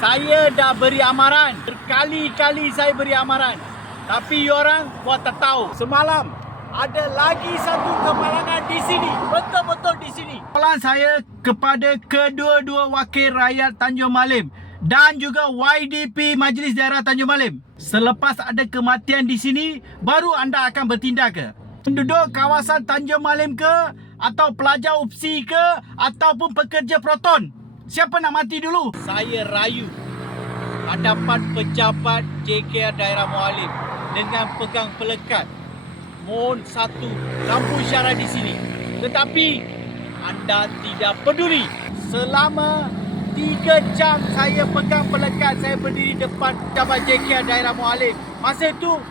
Saya dah beri amaran. Berkali-kali saya beri amaran. Tapi orang buat tak tahu. Semalam ada lagi satu kemalangan di sini. Betul-betul di sini. Soalan saya kepada kedua-dua wakil rakyat Tanjung Malim dan juga YDP Majlis Daerah Tanjung Malim. Selepas ada kematian di sini, baru anda akan bertindak ke? Penduduk kawasan Tanjung Malim ke? Atau pelajar UPSI ke? Ataupun pekerja Proton? Siapa nak mati dulu? Saya rayu hadapan pejabat JKR Daerah Mualim dengan pegang pelekat. Mohon satu lampu isyarat di sini. Tetapi anda tidak peduli. Selama 3 jam saya pegang pelekat, saya berdiri depan pejabat JKR Daerah Mualim. Masa itu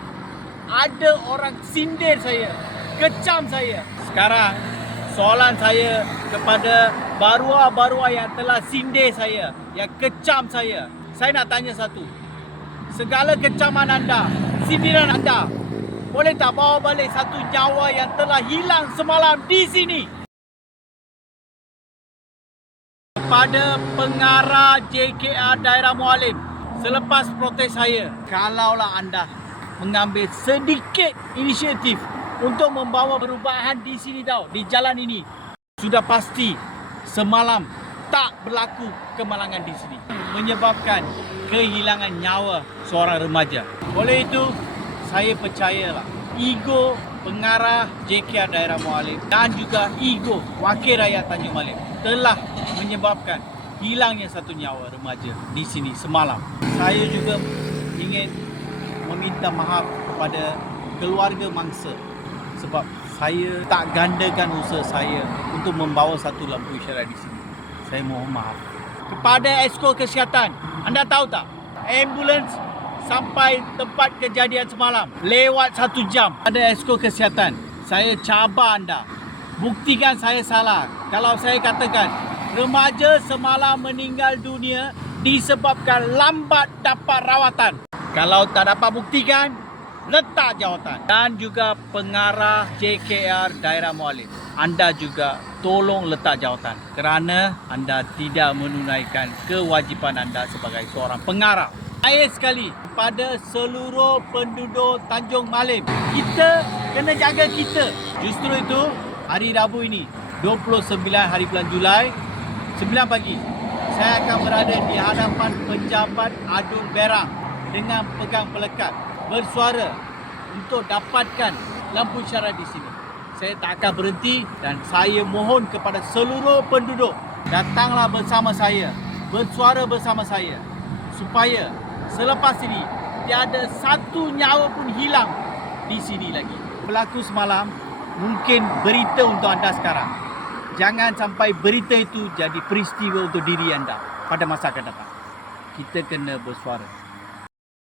ada orang sindir saya, kecam saya. Sekarang soalan saya kepada baruah-baruah yang telah sindir saya, yang kecam saya. Saya nak tanya satu. Segala kecaman anda, sindiran anda, boleh tak bawa balik satu nyawa yang telah hilang semalam di sini? Kepada pengarah JKR Daerah Mualim, selepas protes saya, kalaulah anda mengambil sedikit inisiatif untuk membawa perubahan di sini di jalan ini, sudah pasti semalam tak berlaku kemalangan di sini, menyebabkan kehilangan nyawa seorang remaja. Oleh itu, saya percayalah ego pengarah JKR Daerah Mualim dan juga ego wakil rakyat Tanjung Malim telah menyebabkan hilangnya satu nyawa remaja di sini semalam. Saya juga ingin meminta maaf kepada keluarga mangsa sebab saya tak gandakan usaha saya untuk membawa satu lampu isyarat di sini. Saya mohon maaf. Kepada Esko Kesihatan, anda tahu tak? Ambulans sampai tempat kejadian semalam lewat 1 jam. Ada Esko Kesihatan, saya cabar anda, buktikan saya salah kalau saya katakan remaja semalam meninggal dunia disebabkan lambat dapat rawatan. Kalau tak dapat buktikan, letak jawatan. Dan juga pengarah JKR Daerah Mualim, anda juga tolong letak jawatan kerana anda tidak menunaikan kewajipan anda sebagai seorang pengarah. Akhir sekali kepada seluruh penduduk Tanjung Malim, kita kena jaga kita. Justru itu, hari Rabu ini 29 hari bulan Julai 9 pagi, saya akan berada di hadapan pejabat Adun Berang dengan pegang pelekat, bersuara untuk dapatkan lampu isyarat di sini. Saya tak akan berhenti dan saya mohon kepada seluruh penduduk, datanglah bersama saya, bersuara bersama saya supaya selepas ini tiada satu nyawa pun hilang di sini lagi. Berlaku semalam mungkin berita untuk anda sekarang. Jangan sampai berita itu jadi peristiwa untuk diri anda pada masa akan datang. Kita kena bersuara.